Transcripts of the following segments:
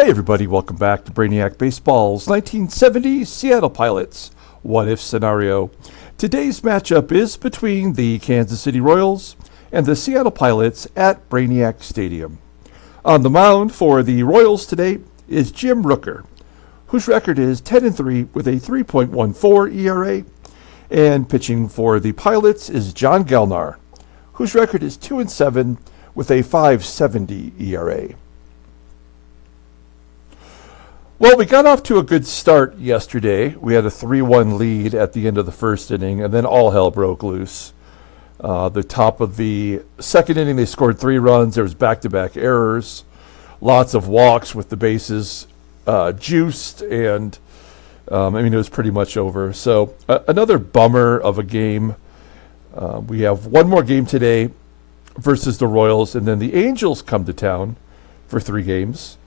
Hey everybody, welcome back to Brainiac Baseball's 1970 Seattle Pilots What If Scenario. Today's matchup is between the Kansas City Royals and the Seattle Pilots at Brainiac Stadium. On the mound for the Royals today is Jim Rooker, whose record is 10-3 with a 3.14 ERA, and pitching for the Pilots is John Gelnar, whose record is 2-7 with a 5.70 ERA. Well, we got off to a good start yesterday. We had a 3-1 lead at the end of the first inning, and then all hell broke loose. The top of the second inning, they scored 3 runs. There was back-to-back errors, lots of walks with the bases juiced, and it was pretty much over. So another bummer of a game. We have one more game today versus the Royals, and then the Angels come to town for 3 games.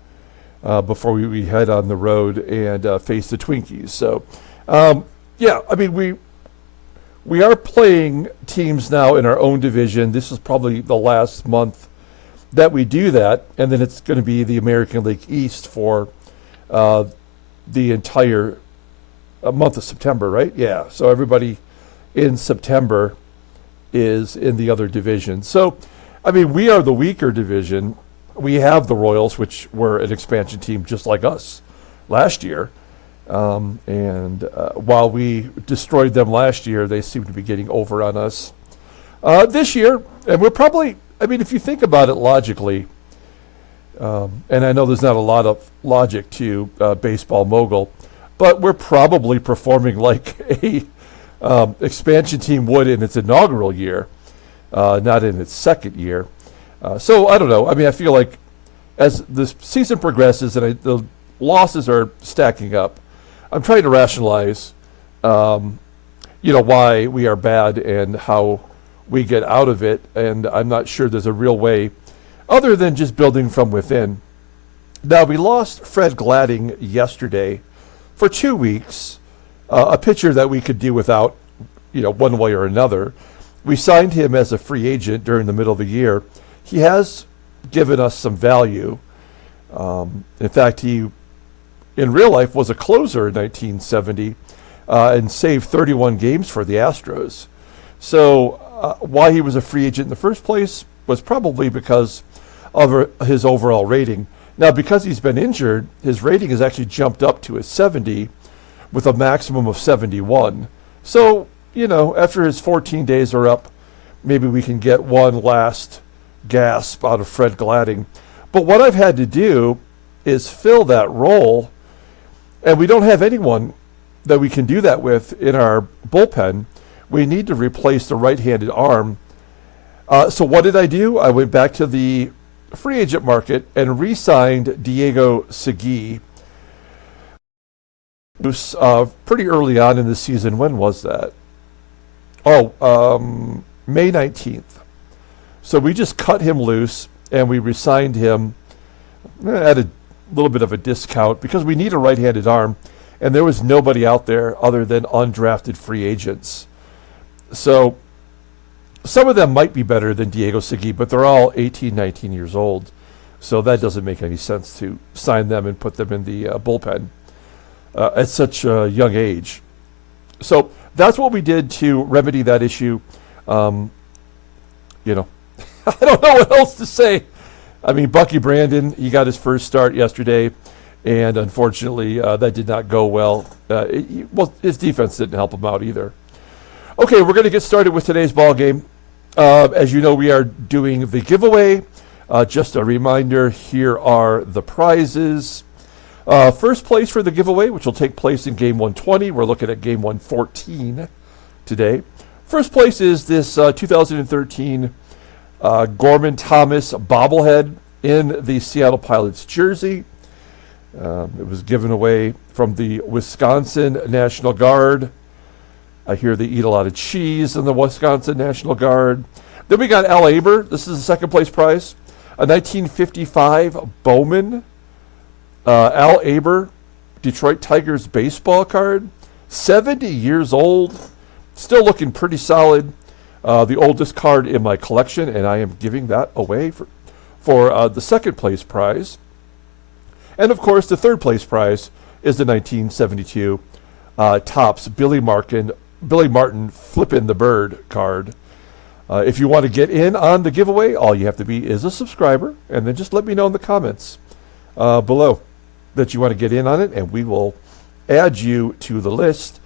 Before we head on the road and face the Twinkies. So, we are playing teams now in our own division. This is probably the last month that we do that, and then it's going to be the American League East for the entire month of September, right? Yeah, so everybody in September is in the other division. So, we are the weaker division. We have the Royals, which were an expansion team just like us last year. While we destroyed them last year, they seem to be getting over on us this year. And we're probably, if you think about it logically, and I know there's not a lot of logic to Baseball Mogul, but we're probably performing like a expansion team would in its inaugural year, not in its second year. So I don't know. I feel like as the season progresses and the losses are stacking up, I'm trying to rationalize, why we are bad and how we get out of it. And I'm not sure there's a real way other than just building from within. Now, we lost Fred Gladding yesterday for 2 weeks, a pitcher that we could do without, one way or another. We signed him as a free agent during the middle of the year. He has given us some value. In fact, he, in real life, was a closer in 1970 and saved 31 games for the Astros. So why he was a free agent in the first place was probably because of his overall rating. Now, because he's been injured, his rating has actually jumped up to a 70 with a maximum of 71. So, after his 14 days are up, maybe we can get one last gasp out of Fred Gladding. But what I've had to do is fill that role, and we don't have anyone that we can do that with in our bullpen. We need to replace the right-handed arm. So what did I do? I went back to the free agent market and re-signed Diego Segui. It was pretty early on in the season. When was that? May 19th. So we just cut him loose, and we re-signed him at a little bit of a discount because we need a right-handed arm, and there was nobody out there other than undrafted free agents. So some of them might be better than Diego Segui, but they're all 18, 19 years old. So that doesn't make any sense to sign them and put them in the bullpen at such a young age. So that's what we did to remedy that issue. I don't know what else to say. Bucky Brandon, he got his first start yesterday, and unfortunately, that did not go well. His defense didn't help him out either. Okay, we're going to get started with today's ball game. As you know, we are doing the giveaway. Just a reminder, here are the prizes. First place for the giveaway, which will take place in Game 120. We're looking at Game 114 today. First place is this 2013 Gorman Thomas bobblehead in the Seattle Pilots jersey. It was given away from the Wisconsin National Guard. I hear they eat a lot of cheese in the Wisconsin National Guard. Then we got Al Aber. This is the second place prize. A 1955 Bowman Al Aber Detroit Tigers baseball card. 70 years old. Still looking pretty solid. The oldest card in my collection, and I am giving that away for the second place prize. And of course, the third place prize is the 1972 Topps Billy Martin Flippin' the Bird card. If you want to get in on the giveaway, all you have to be is a subscriber, and then just let me know in the comments below that you want to get in on it, and we will add you to the list.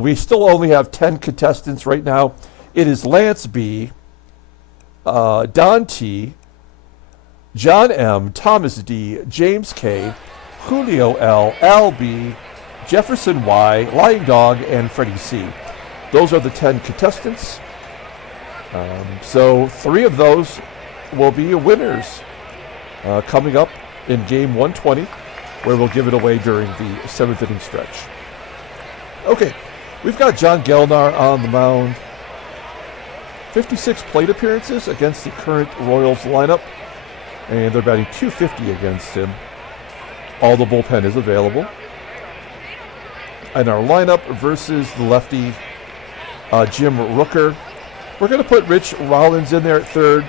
We still only have 10 contestants right now. It is Lance B., Don T., John M., Thomas D., James K., Julio L., Al B., Jefferson Y., Lying Dog, and Freddie C. Those are the 10 contestants. So 3 of those will be winners coming up in game 120, where we'll give it away during the 7th inning stretch. Okay, we've got John Gelnar on the mound. 56 plate appearances against the current Royals lineup, and they're batting .250 against him. All the bullpen is available. And our lineup versus the lefty Jim Rooker. We're going to put Rich Rollins in there at third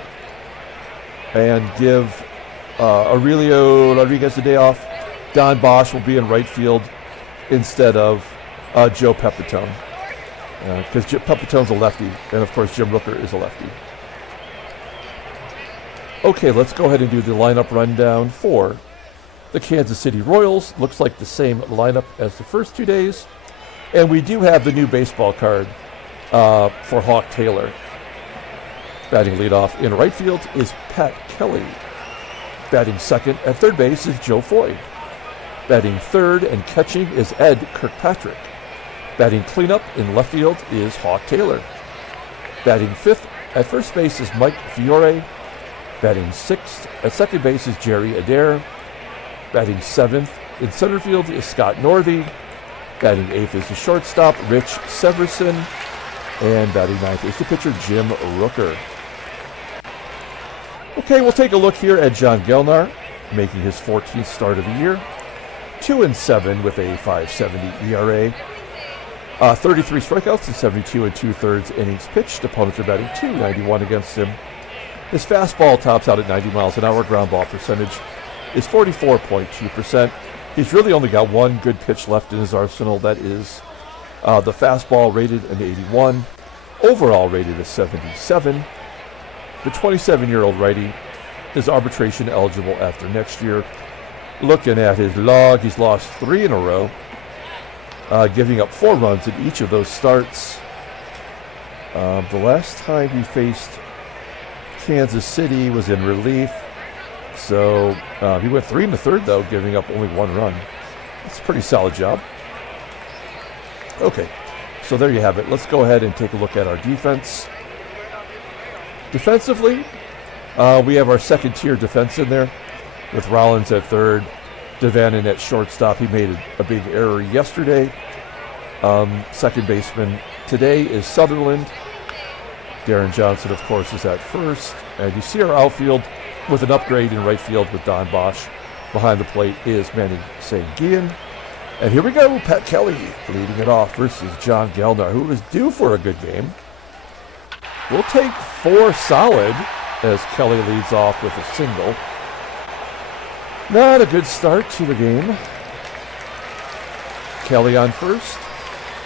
and give Aurelio Rodriguez the day off. Don Bosch will be in right field instead of Joe Pepitone, because Pepitone's a lefty, and of course Jim Rooker is a lefty. Okay, let's go ahead and do the lineup rundown for the Kansas City Royals. Looks like the same lineup as the first 2 days. And we do have the new baseball card for Hawk Taylor. Batting leadoff in right field is Pat Kelly. Batting second at third base is Joe Foy. Batting third and catching is Ed Kirkpatrick. Batting cleanup in left field is Hawk Taylor. Batting fifth at first base is Mike Fiore. Batting sixth at second base is Jerry Adair. Batting seventh in center field is Scott Northey. Batting eighth is the shortstop, Rich Severson. And batting ninth is the pitcher, Jim Rooker. Okay, we'll take a look here at John Gelnar, making his 14th start of the year. 2-7 with a .570 ERA. 33 strikeouts and 72 2/3 innings pitched. Opponents are batting .291 against him. His fastball tops out at 90 miles an hour. Ground ball percentage is 44.2%. He's really only got one good pitch left in his arsenal. That is the fastball, rated an 81. Overall rated a 77. The 27-year-old righty is arbitration eligible after next year. Looking at his log, he's lost 3 in a row, giving up 4 runs in each of those starts. The last time he faced Kansas City was in relief. So he went 3 1/3, though, giving up only 1 run. That's a pretty solid job. Okay, so there you have it. Let's go ahead and take a look at our defense. Defensively, we have our second-tier defense in there with Rollins at third, DaVANON at shortstop. He made a big error yesterday. Second baseman today is Sutherland. Deron Johnson, of course, is at first. And you see our outfield with an upgrade in right field with Don Bosch. Behind the plate is Manny SANGUILLEN. And here we go, Pat Kelly leading it off versus John Gelnar, who is due for a good game. We'll take 4 solid as Kelly leads off with a single. Not a good start to the game. Kelly on first.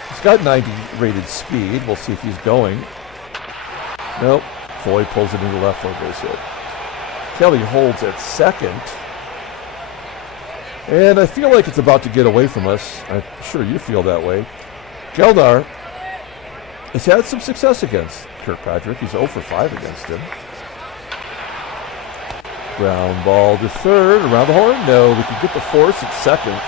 He's got 90 rated speed. We'll see if he's going. Nope. Foy pulls it into left for a base hit. Kelly holds at second. And I feel like it's about to get away from us. I'm sure you feel that way. Gelnar has had some success against Kirkpatrick. He's 0 for 5 against him. Ground ball to third. Around the horn? No, we can get the force at second.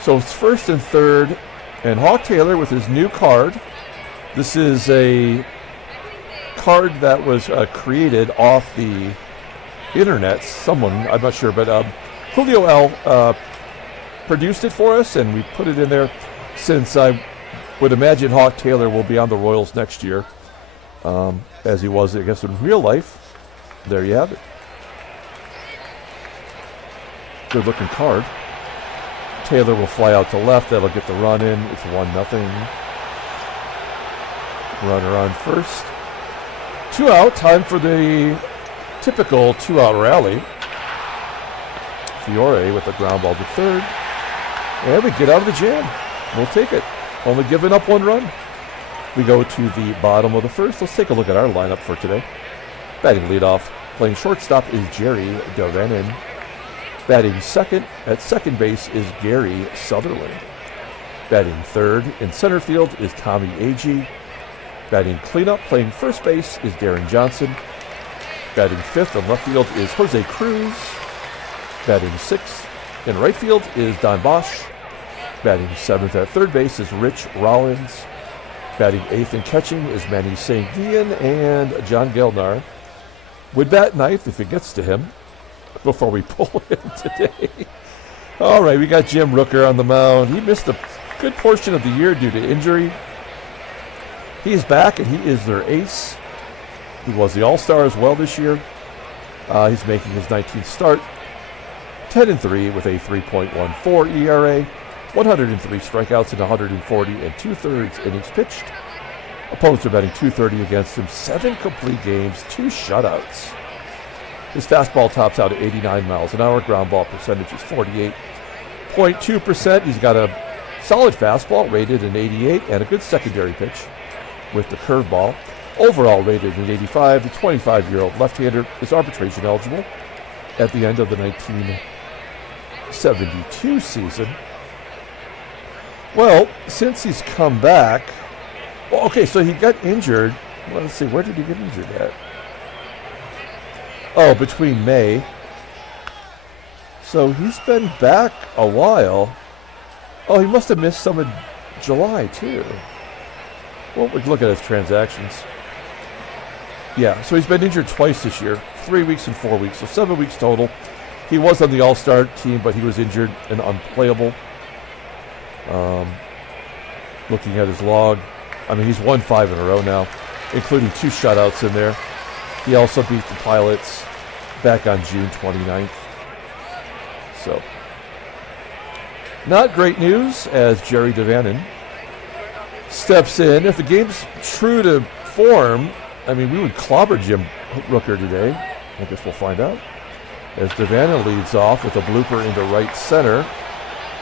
So it's first and third. And Hawk Taylor with his new card. This is a card that was created off the internet. Someone, I'm not sure, but Julio L. Produced it for us, and we put it in there since I would imagine Hawk Taylor will be on the Royals next year, as he was, I guess, in real life. There you have it. Good looking card. Taylor will fly out to left. That'll get the run in. It's 1-0. Runner on first. 2 out. Time for the Typical 2-out rally. FIORE with a ground ball to third. And we get out of the jam. We'll take it. Only giving up 1 run. We go to the bottom of the first. Let's take a look at our lineup for today. Batting leadoff, playing shortstop is Jerry DaVANON. Batting second at second base is Gary Sutherland. Batting third in center field is Tommie AGEE. Batting cleanup, playing first base is Deron Johnson. Batting fifth in left field is Jose CRUZ. Batting sixth in right field is BOSCH. Batting seventh at third base is ROLLINS. Batting eighth and catching is Manny and Gelnar. Would bat ninth if it gets to him before we pull him today. All right, we got Jim Rooker on the mound. He missed a good portion of the year due to injury. He's back, and he is their ace. He was the All-Star as well this year. He's making his 19th start. 10-3 with a 3.14 ERA. 103 strikeouts in 140 and 2/3 innings pitched. Opponents are batting .230 against him. 7 complete games, 2 shutouts. His fastball tops out at 89 miles an hour. Ground ball percentage is 48.2%. He's got a solid fastball rated in 88 and a good secondary pitch with the curveball. Overall rated in 85. The 25-year-old left-hander is arbitration eligible at the end of the 1972 season. Well, since he's come back, well, okay, so he got injured. Well, let's see, where did he get injured at? Oh, between May. So he's been back a while. Oh, he must have missed some of July, too. Well, we can look at his transactions. Yeah, so he's been injured twice this year. 3 weeks and 4 weeks, so 7 weeks total. He was on the All-Star team, but he was injured and unplayable. Looking at his log, I mean, he's won 5 in a row now, including 2 shutouts in there. He also beat the Pilots back on June 29th. So, not great news as Jerry DaVANON steps in. If the game's true to form, I mean, we would clobber Jim Rooker today. I guess we'll find out. As DaVANON leads off with a blooper into right center.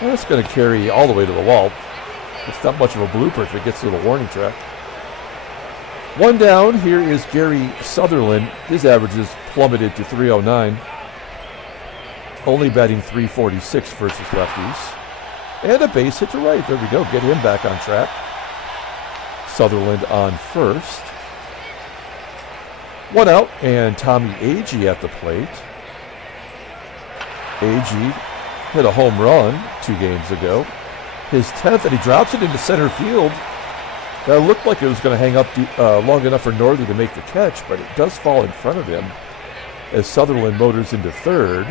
Well, that's going to carry all the way to the wall. It's not much of a blooper if it gets to the warning track. 1 down. Here is Gary Sutherland. His average is plummeted to 309. Only batting .346 versus lefties. And a base hit to right. There we go. Get him back on track. Sutherland on first. 1 out, and Tommie AGEE at the plate. AGEE hit a home run 2 games ago. His 10th, and he drops it into center field. That looked like it was going to hang up long enough for Northey to make the catch, but it does fall in front of him as Sutherland motors into third.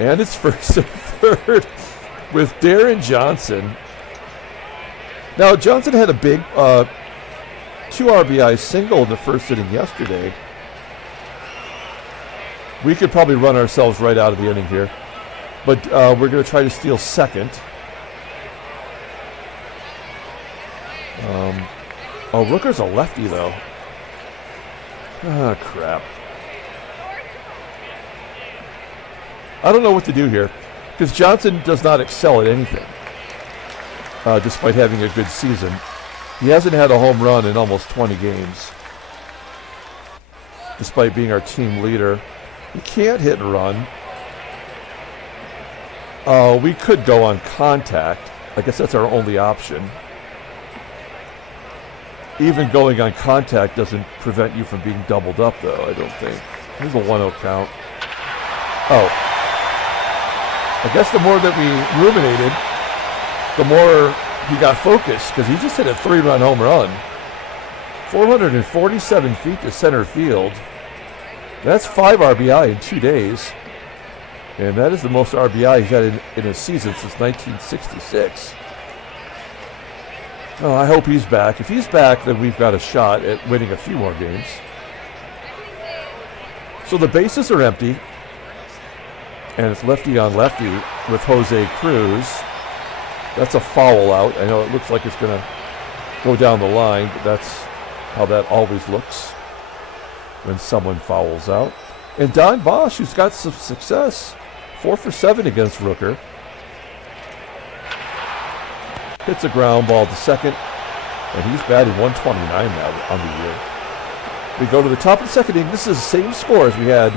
And it's first and third with Deron Johnson. Now, Johnson had a big 2 RBI single in the first inning yesterday. We could probably run ourselves right out of the inning here. But we're going to try to steal second. Oh, Rooker's a lefty, though. Ah, crap. I don't know what to do here, because Johnson does not excel at anything, despite having a good season. He hasn't had a home run in almost 20 games, despite being our team leader. He can't hit and run. We could go on contact. I guess that's our only option. Even going on contact doesn't prevent you from being doubled up, though, I don't think. Here's a 1-0 count. Oh. I guess the more that we ruminated, the more he got focused, because he just hit a 3-run home run. 447 feet to center field. That's 5 RBI in 2 days. And that is the most RBI he's had in a season since 1966. Oh, I hope he's back. If he's back, then we've got a shot at winning a few more games. So the bases are empty. And it's lefty on lefty with Jose CRUZ. That's a foul out. I know it looks like it's going to go down the line, but that's how that always looks. when someone fouls out. And Don Bosch, who's got some success, 4 for 7 against Rooker. Hits a ground ball to second, and he's batting 129 now on the year. We go to the top of the second inning. This is the same score as we had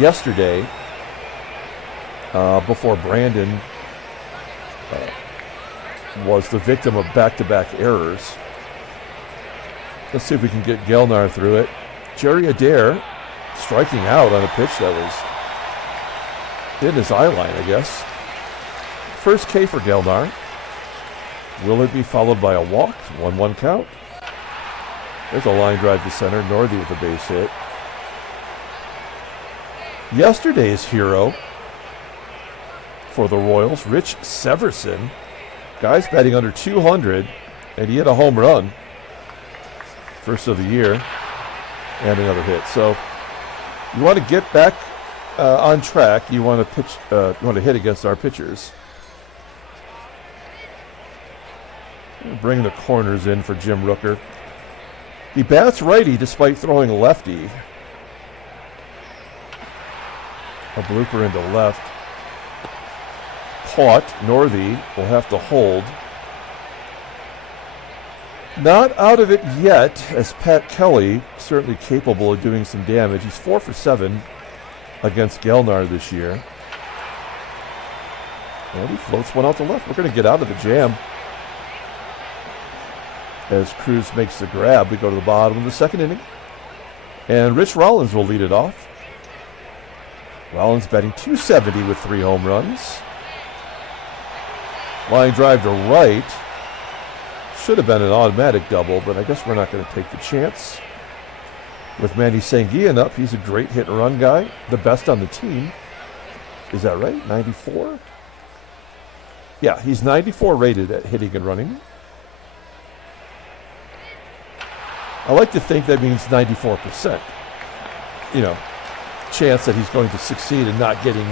yesterday before Brandon was the victim of back-to-back errors. Let's see if we can get Gelnar through it. Jerry Adair striking out on a pitch that was in his eye line, I guess. First K for Gelnar. Will it be followed by a walk? 1-1 count. There's a line drive to center. Northey with a base hit. Yesterday's hero for the Royals, Rich Severson. Guy's batting under 200, and he hit a home run. First of the year, and another hit. So you want to get back on track. You want to pitch. You want to hit against our pitchers. Bring the corners in for Jim Rooker. He bats righty despite throwing a lefty. A blooper into left. Caught. Northey will have to hold. Not out of it yet, as Pat Kelly, certainly capable of doing some damage. He's 4 for 7 against Gelnar this year. And he floats one out to left. We're going to get out of the jam. As CRUZ makes the grab, we go to the bottom of the second inning. And Rich Rollins will lead it off. Rollins batting .270 with 3 home runs. Line drive to right. Should have been an automatic double, but I guess we're not going to take the chance. With Manny SANGUILLEN up, he's a great hit and run guy. The best on the team. Is that right? 94? Yeah, he's 94 rated at hitting and running. I like to think that means 94%. You know, chance that he's going to succeed in not getting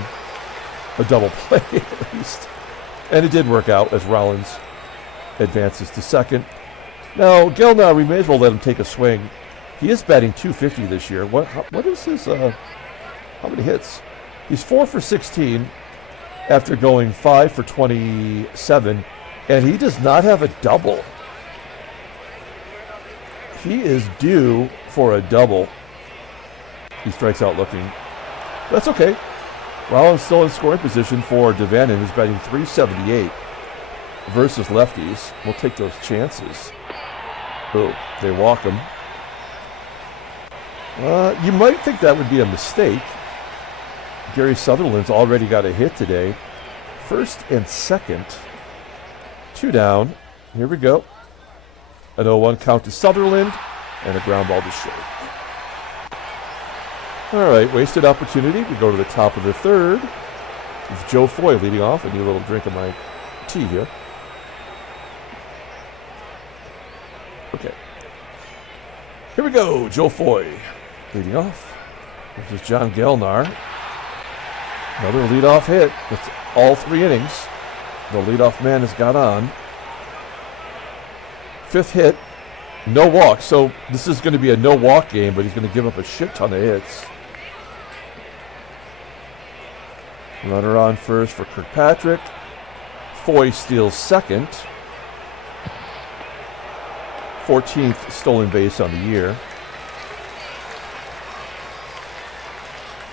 a double play at least. And it did work out as Rollins advances to second. Now, Gelnar, we may as well let him take a swing. He is batting .250 this year. What is his, how many hits? He's 4 for 16 after going 5 for 27, and he does not have a double. He is due for a double. He strikes out looking. That's okay. Rollins still in scoring position for DaVANON, who's batting .378 versus lefties. We'll take those chances. Oh, they walk him. You might think that would be a mistake. Gary Sutherland's already got a hit today. First and second. 2 down. Here we go. An 0-1 count to Sutherland and a ground ball to short. All right, wasted opportunity. We go to the top of the third with Joe Foy leading off. I need a little drink of my tea here. Okay. Here we go. Joe Foy leading off. This is John Gelnar. Another leadoff hit. That's all 3 innings. The leadoff man has got on. 5th hit. No walk. So this is going to be a no-walk game, but he's going to give up a shit ton of hits. Runner on first for Kirkpatrick. Foy steals second. 14th stolen base on the year.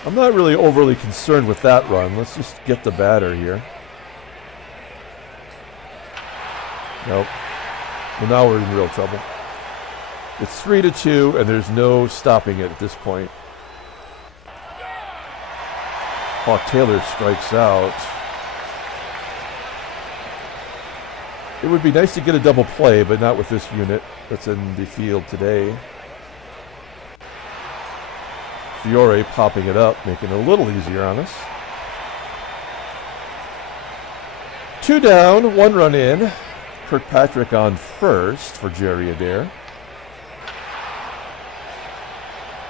I'm not really overly concerned with that run. Let's just get the batter here. Nope. Well, now we're in real trouble. It's 3-2, and there's no stopping it at this point. Hawk Taylor strikes out. It would be nice to get a double play, but not with this unit that's in the field today. FIORE popping it up, making it a little easier on us. 2 down, 1 run in. Kirkpatrick on first for Jerry Adair.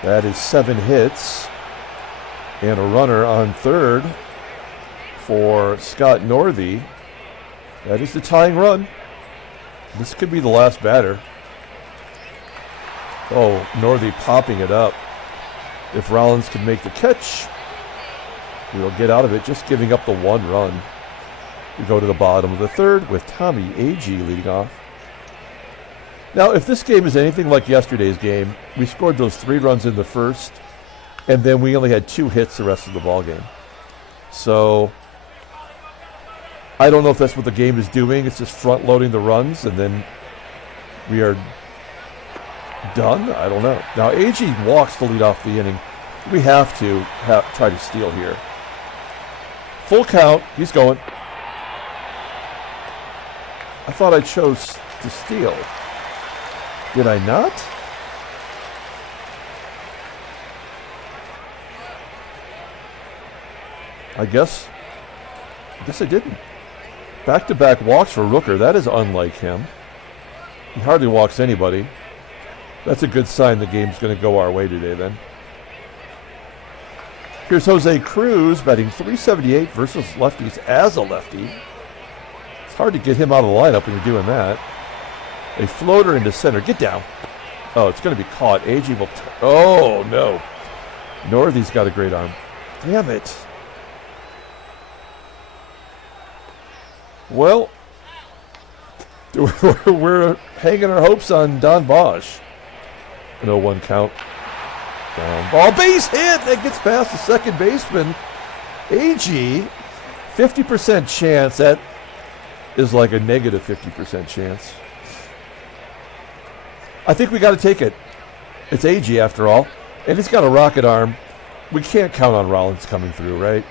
That is 7 hits. And a runner on third for Scott Northey. That is the tying run. This could be the last batter. Oh, Northey popping it up. If Rollins can make the catch, we'll get out of it, just giving up the 1 run. We go to the bottom of the third with Tommie, AGEE leading off. Now, if this game is anything like yesterday's game, we scored those 3 runs in the first, and then we only had 2 hits the rest of the ball game. So I don't know if that's what the game is doing. It's just front-loading the runs, and then we are done. I don't know. Now, AGEE walks to lead off the inning. We have to try to steal here. Full count. He's going. I thought I chose to steal. Did I not? I guess I didn't. Back-to-back walks for Rooker. That is unlike him. He hardly walks anybody. That's a good sign the game's going to go our way today then. Here's Jose Cruz batting .378 versus lefties as a lefty. It's hard to get him out of the lineup when you're doing that. A floater into center. Get down. Oh, it's going to be caught. AGEE will... Oh, no. Northey's got a great arm. Damn it. Well, we're hanging our hopes on Don BOSCH. An 0-1 count. Down ball, base hit. That gets past the second baseman. AGEE, 50% chance. That is like a negative 50% chance. I think we got to take it. It's AGEE after all, and he's got a rocket arm. We can't count on Rollins coming through, right?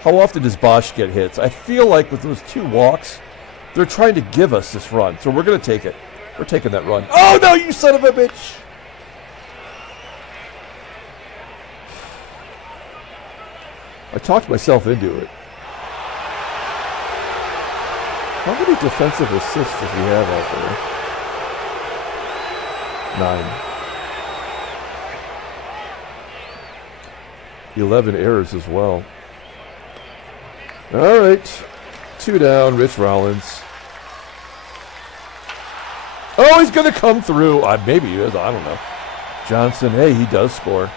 How often does BOSCH get hits? I feel like with those 2 walks, they're trying to give us this run, so we're going to take it. We're taking that run. Oh, no, you son of a bitch! I talked myself into it. How many defensive assists does he have out there? 9. 11 errors as well. All right. 2 down, Rich Rollins. Oh, he's going to come through. Maybe he is. I don't know. Johnson, hey, he does score.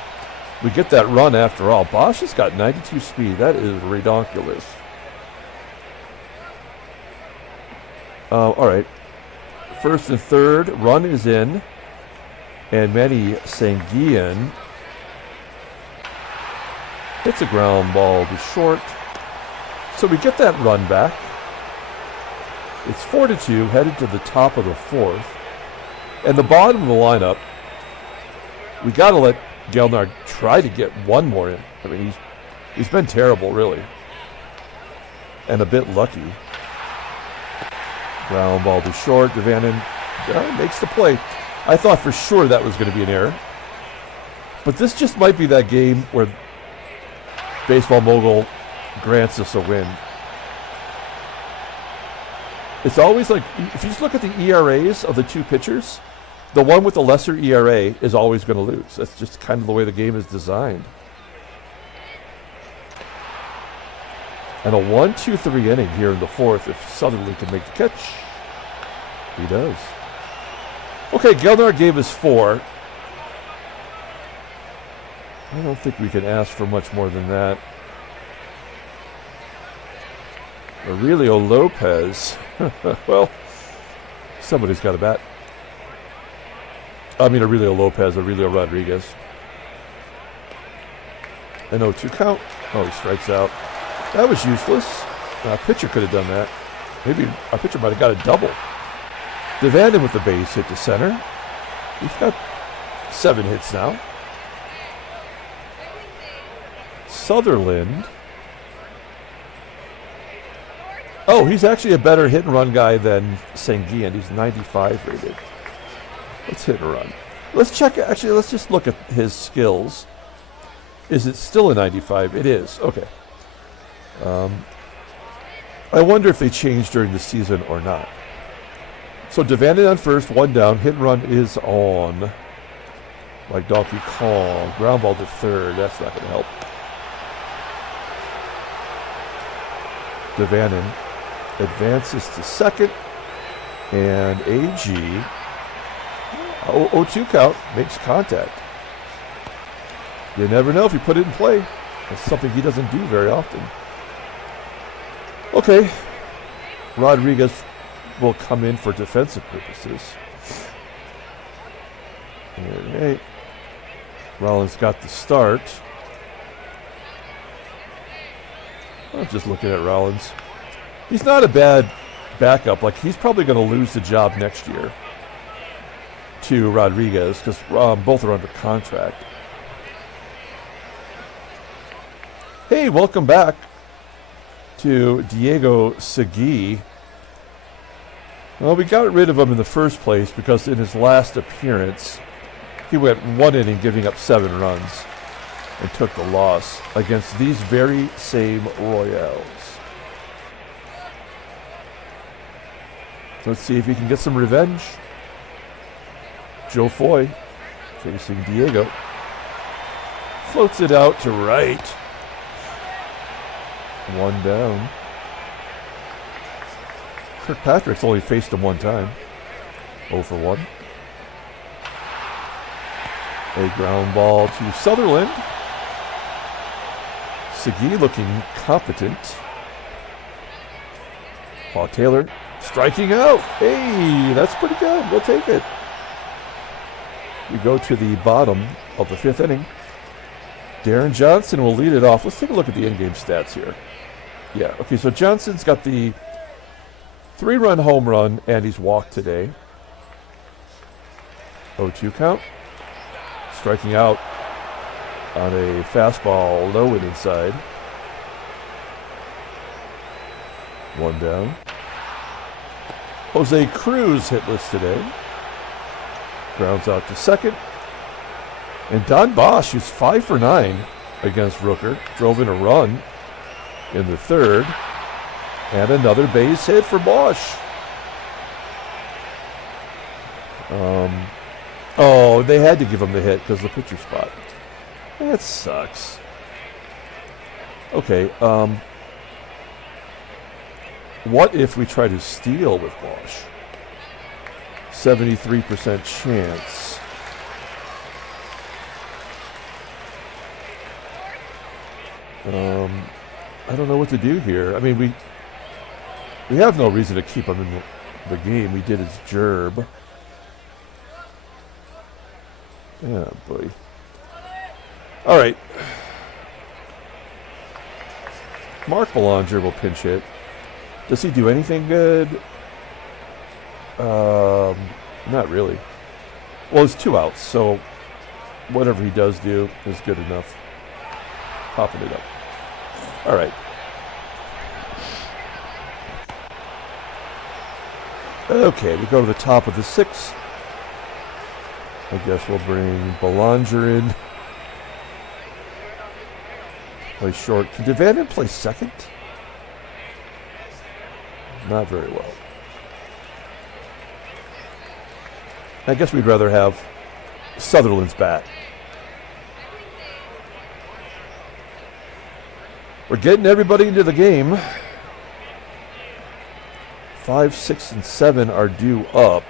We get that run after all. BOSCH has got 92 speed. That is redonkulous. All right. First and third. Run is in. And Manny SANGUILLEN hits a ground ball to short. So we get that run back. It's 4-2, headed to the top of the 4th. And the bottom of the lineup, we got to let Gelnar try to get one more in. I mean, he's been terrible, really. And a bit lucky. Ground ball to short. DaVANON makes the play. I thought for sure that was going to be an error. But this just might be that game where Baseball Mogul grants us a win. It's always like, if you just look at the ERAs of the 2 pitchers, the one with the lesser ERA is always going to lose. That's just kind of the way the game is designed. And a 1-2-3 inning here in the 4th if Sutherland can make the catch. He does. Okay, Gelnar gave us 4. I don't think we can ask for much more than that. Aurelio Lopez. Well, somebody's got a bat. I mean, Aurelio Lopez, Aurelio Rodriguez. An 0-2 count. Oh, he strikes out. That was useless. Our pitcher could have done that. Maybe our pitcher might have got a double. DaVANON with the base hit to center. He's got 7 hits now. Sutherland. Oh, he's actually a better hit and run guy than SANGUILLEN. He's 95 rated. Let's hit and run. Let's check. Actually, let's just look at his skills. Is it still a 95? It is. Okay. I wonder if they changed during the season or not. So DaVANON on first, 1 down. Hit and run is on. Like Donkey Kong. Ground ball to third. That's not going to help. DaVANON advances to second. And AGEE, 0-2 count, makes contact. You never know if you put it in play. That's something he doesn't do very often. Okay. Rodriguez will come in for defensive purposes. All right. Rollins got the start. I'm just looking at Rollins. He's not a bad backup. Like, he's probably going to lose the job next year to Rodriguez because both are under contract. Hey, welcome back to Diego Segui. Well, we got rid of him in the first place because in his last appearance, he went 1 inning giving up 7 runs and took the loss against these very same Royals. So let's see if he can get some revenge. Joe Foy facing Diego. Floats it out to right. 1 down. Kirkpatrick's only faced him 1 time. 0 for 1. A ground ball to Sutherland. Segui looking competent. Paul Taylor striking out. Hey, that's pretty good. We'll take it. We go to the bottom of the 5th inning. Deron Johnson will lead it off. Let's take a look at the in-game stats here. Yeah, okay, so Johnson's got the 3-run home run, and he's walked today. 0-2 count. Striking out on a fastball low and inside. 1 down. Jose Cruz hitless today. Grounds out to second. And Don Bosch, who's 5 for 9 against Rooker, drove in a run in the 3rd. And another base hit for Bosch. Oh, they had to give him the hit because of the pitcher spot. That sucks. Okay, what if we try to steal with Bosch? 73% chance. I don't know what to do here. I mean, we have no reason to keep him in the game. We did his gerb. Yeah, boy. All right. Mark Belanger will pinch hit. Does he do anything good? Not really. Well, it's 2 outs, so whatever he does do is good enough. Popping it up. All right. Okay, we go to the top of the 6th. I guess we'll bring Belanger in. Play short. Can DaVANON play second? Not very well. I guess we'd rather have Sutherland's bat. We're getting everybody into the game. 5, 6, and 7 are due up.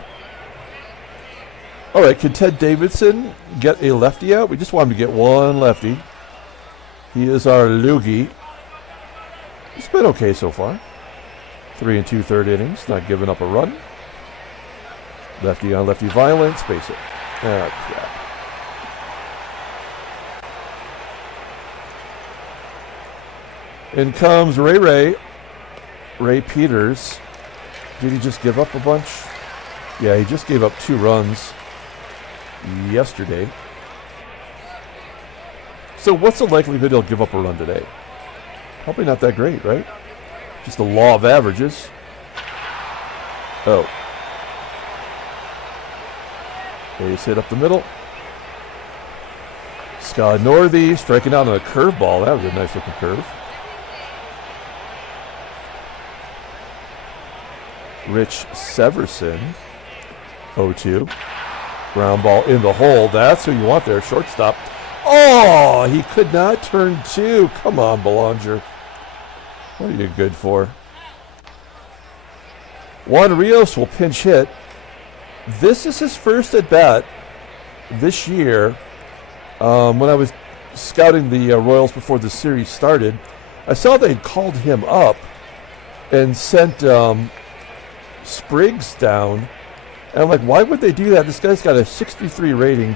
All right, can Ted Davidson get a lefty out? We just want him to get 1 lefty. He is our loogie. It's been okay so far. 3 2/3 innings, not giving up a run. Lefty on lefty violence, base hit. Ah, crap. In comes Ray Peters. Did he just give up a bunch? Yeah, he just gave up 2 runs yesterday. So what's the likelihood he'll give up a run today? Probably not that great, right? Just the law of averages. Oh. Base hit up the middle. Scott Northey striking out on a curveball. That was a nice looking curve. Rich Severson. 0-2. Ground ball in the hole. That's who you want there. Shortstop. Oh, he could not turn 2. Come on, Belanger. What are you good for? Juan Rios will pinch hit. This is his first at bat this year. When I was scouting the Royals before the series started, I saw they'd called him up and sent Spriggs down. And I'm like, why would they do that? This guy's got a 63 rating.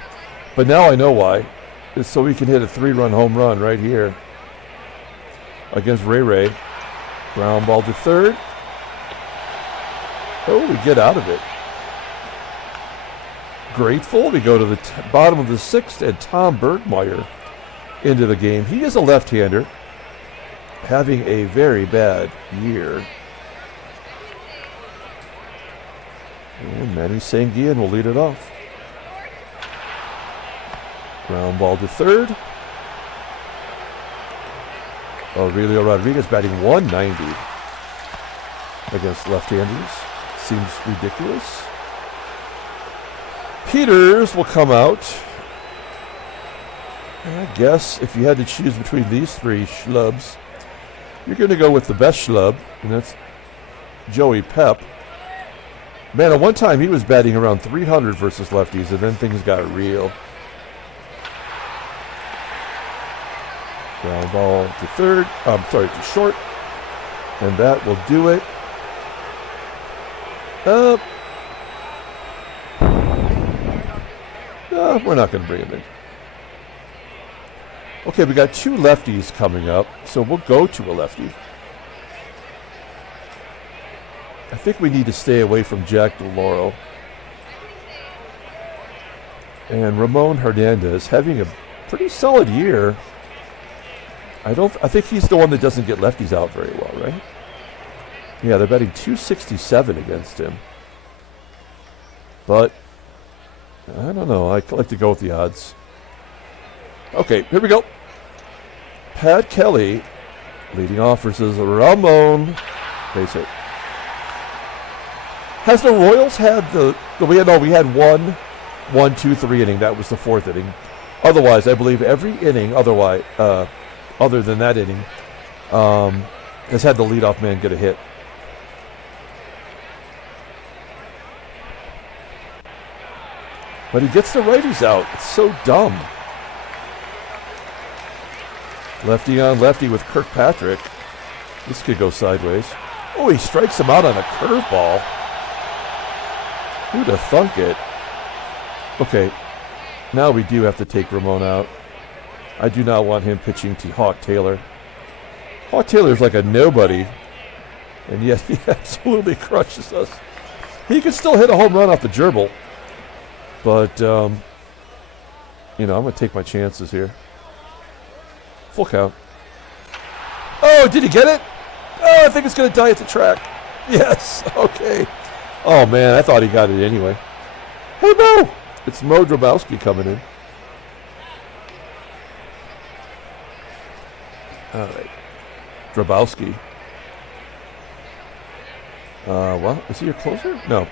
But now I know why. It's so he can hit a 3-run home run right here against Ray. Ground ball to third. Oh, we get out of it. Grateful. We go to the bottom of the 6th, and Tom Bergmeyer into the game. He is a left-hander, having a very bad year. And Manny SANGUILLEN will lead it off. Ground ball to third. Aurelio Rodriguez batting 190 against left-handers. Seems ridiculous. Peters will come out. I guess if you had to choose between these 3 schlubs, you're going to go with the best schlub, and that's Joey Pep. Man, at one time he was batting around 300 versus lefties, and then things got real. Ground ball to third. To short. And that will do it. We're not going to bring him in. Okay, we got 2 lefties coming up, so we'll go to a lefty. I think we need to stay away from Jack DeLauro. And Ramon Hernandez having a pretty solid year. I think he's the one that doesn't get lefties out very well, right? Yeah, they're betting 267 against him. But I don't know. I like to go with the odds. Okay, here we go. Pat Kelly leading off versus Ramon. Base hit. Has the Royals had we had 1, 2, 3 inning. That was the 4th inning. Otherwise, I believe every inning other than that inning, has had the leadoff man get a hit. But he gets the righties out. It's so dumb. Lefty on lefty with Kirkpatrick. This could go sideways. Oh, he strikes him out on a curveball. Who'd have thunk it? Okay, now we do have to take Ramon out. I do not want him pitching to Hawk Taylor. Hawk Taylor's like a nobody, and yet he absolutely crushes us. He can still hit a home run off the gerbil, but, I'm going to take my chances here. Full count. Oh, did he get it? Oh, I think it's going to die at the track. Yes, okay. Oh, man, I thought he got it anyway. Hey, Mo! It's Mo Drabowski coming in. All right. Drabowski. Well, is he a closer? No.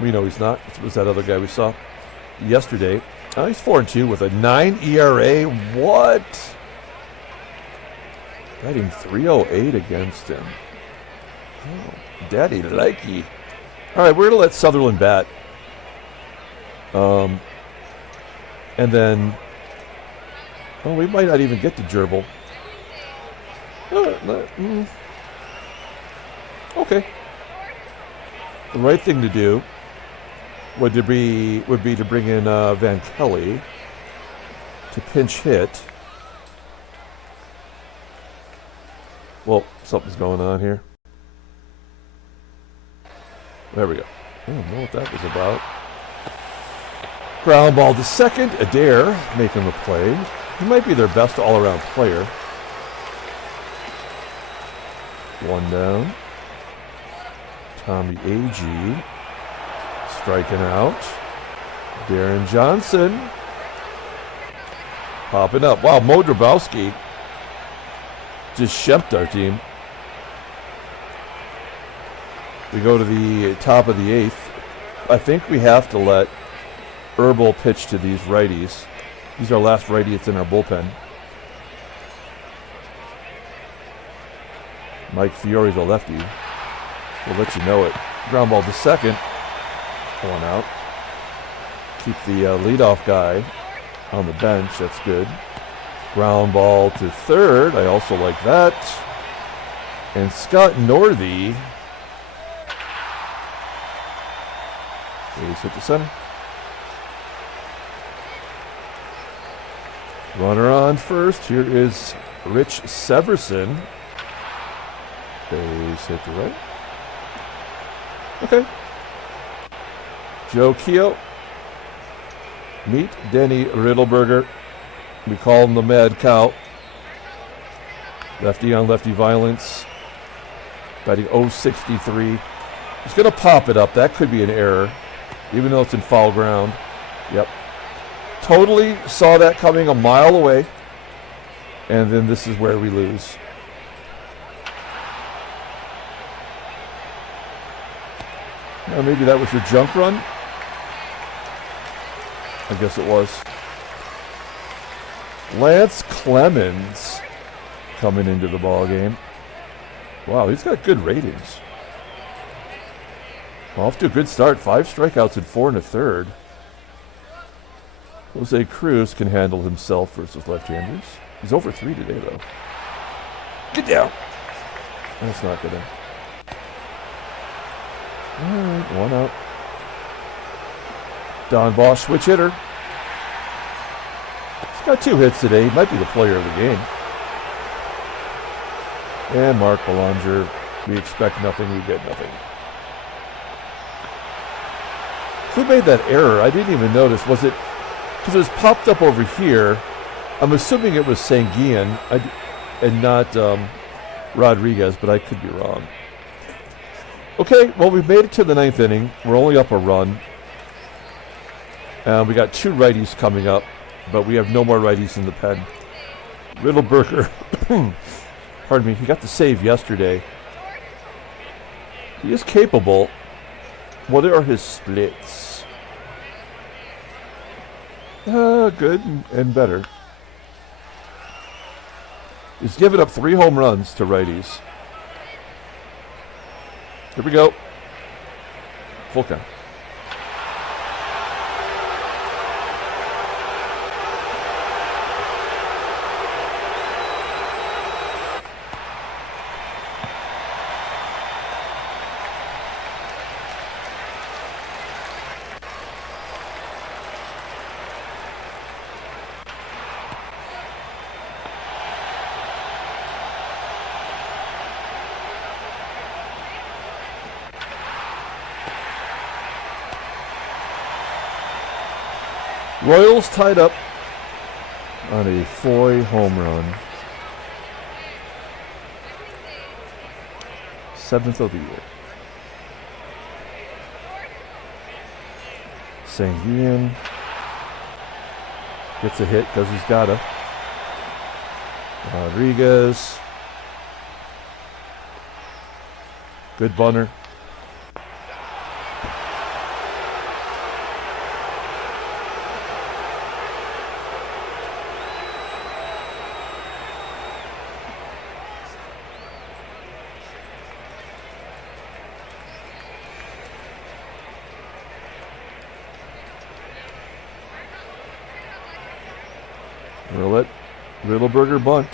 We know he's not. It was that other guy we saw yesterday. Oh, he's 4-2 with a 9 ERA. What? Batting 308 against him. Oh, daddy likey. All right, we're going to let Sutherland bat. And then, we might not even get to gerbil. Okay. The right thing to do would be to bring in Van Kelly to pinch hit. Well, something's going on here. There we go. I don't know what that was about. Ground ball to second. ADAIR making the play. He might be their best all-around player. 1 down. Tommie AGEE striking out. Deron Johnson popping up. Wow, Mo Drabowski just shemped our team. We go to the top of the 8th. I think we have to let Herbal pitch to these righties. He's our last righty that's in our bullpen. Mike Fiore's a lefty. We'll let you know it. Ground ball to second. 1 out. Keep the leadoff guy on the bench. That's good. Ground ball to third. I also like that. And Scott Northey. Base hit to center. Runner on first. Here is Rich Severson. Base hit to right. Okay. Joe Keogh. Meet Denny Riddleberger. We call him the Mad Cow. Lefty on lefty violence. Batting .063. He's going to pop it up. That could be an error, even though it's in foul ground. Yep. Totally saw that coming a mile away. And then this is where we lose. Now maybe that was your junk run. I guess it was. Lance Clemens coming into the ball game. Wow, he's got good ratings. Off to a good start. 5 strikeouts and 4 1/3. Jose Cruz can handle himself versus left-handers. He's over 3 today, though. Get down. That's not good. All right, 1 out. Don Bosch, switch hitter. He's got 2 hits today. He might be the player of the game. And Mark Belanger. We expect nothing, we get nothing. Who made that error? I didn't even notice. Was it because it was popped up over here? I'm assuming it was Sanguillen and not Rodriguez, but I could be wrong. Okay, well, we've made it to the 9th inning. We're only up a run. We got 2 righties coming up, but we have no more righties in the pen. Riddleberger, pardon me, he got the save yesterday. He is capable. What are his splits? Good and better. He's given up 3 home runs to righties. Here we go. Full count. Royals tied up on a Foy home run. 7th of the year. Sanguillen gets a hit because he's got a. Rodriguez. Good bunter. We'll let Riddleberger bunt.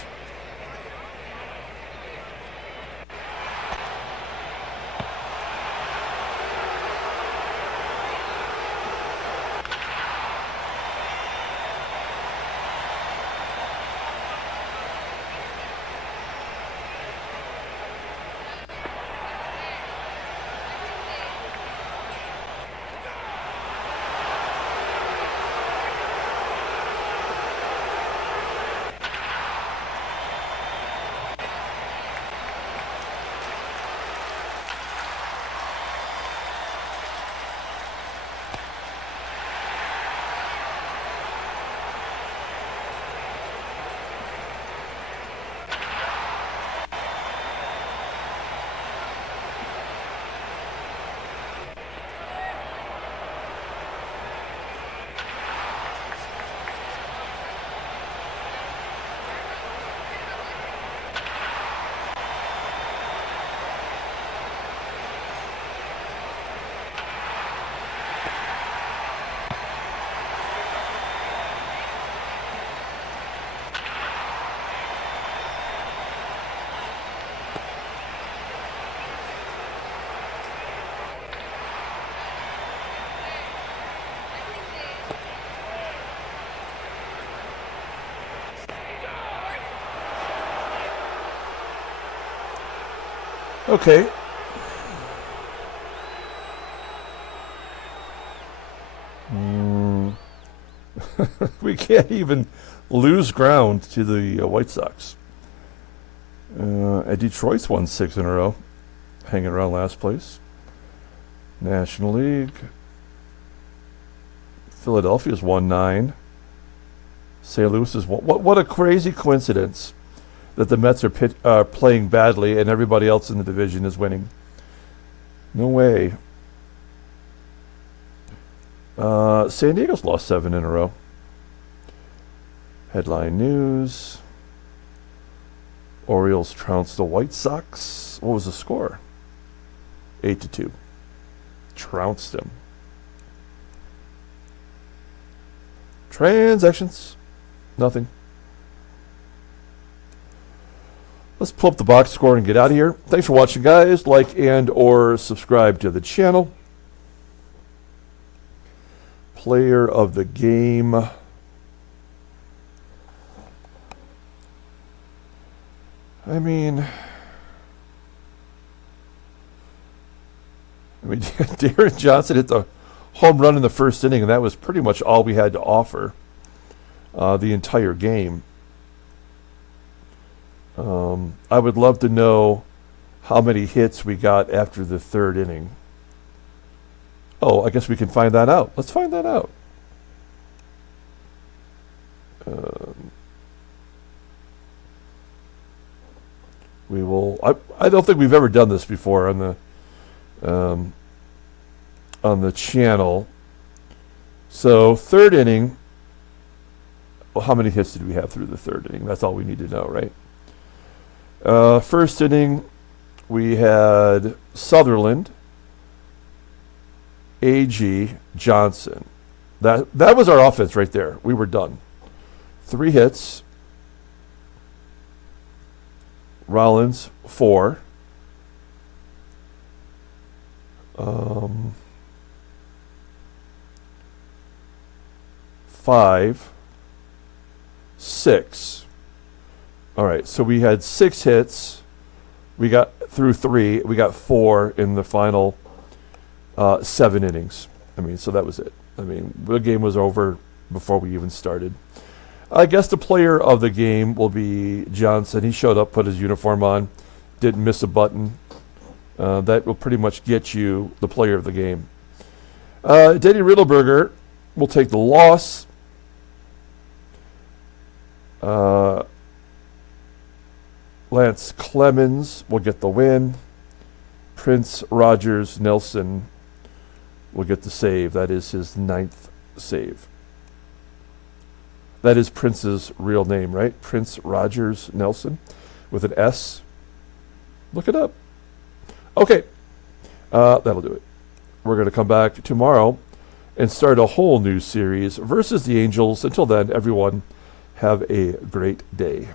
Okay. We can't even lose ground to the White Sox. Detroit's won 6 in a row, hanging around last place. National League. Philadelphia's won 9. St. Louis is won. What a crazy coincidence that the Mets are playing badly and everybody else in the division is winning. No way. San Diego's lost 7 in a row. Headline news. Orioles trounced the White Sox. What was the score? 8-2. Trounced them. Transactions. Nothing. Let's pull up the box score and get out of here. Thanks for watching, guys. Like and or subscribe to the channel. Player of the game. I mean, Deron Johnson hit the home run in the first inning, and that was pretty much all we had to offer the entire game. I would love to know how many hits we got after the third inning. Oh, I guess we can find that out. Let's find that out. We will. I don't think we've ever done this before on the channel. So third inning. Well, how many hits did we have through the third inning? That's all we need to know, right? First inning, we had Sutherland, AGEE, Johnson. That was our offense right there. We were done. 3 hits. Rollins, 4. 5, 6. All right, so we had 6 hits. We got through 3. We got 4 in the final 7 innings. I mean, so that was it. I mean, the game was over before we even started. I guess the player of the game will be Johnson. He showed up, put his uniform on, didn't miss a button. That will pretty much get you the player of the game. Denny Riddleberger will take the loss. Lance Clemens will get the win. Prince Rogers Nelson will get the save. That is his 9th save. That is Prince's real name, right? Prince Rogers Nelson with an S. Look it up. Okay. That'll do it. We're going to come back tomorrow and start a whole new series versus the Angels. Until then, everyone, have a great day.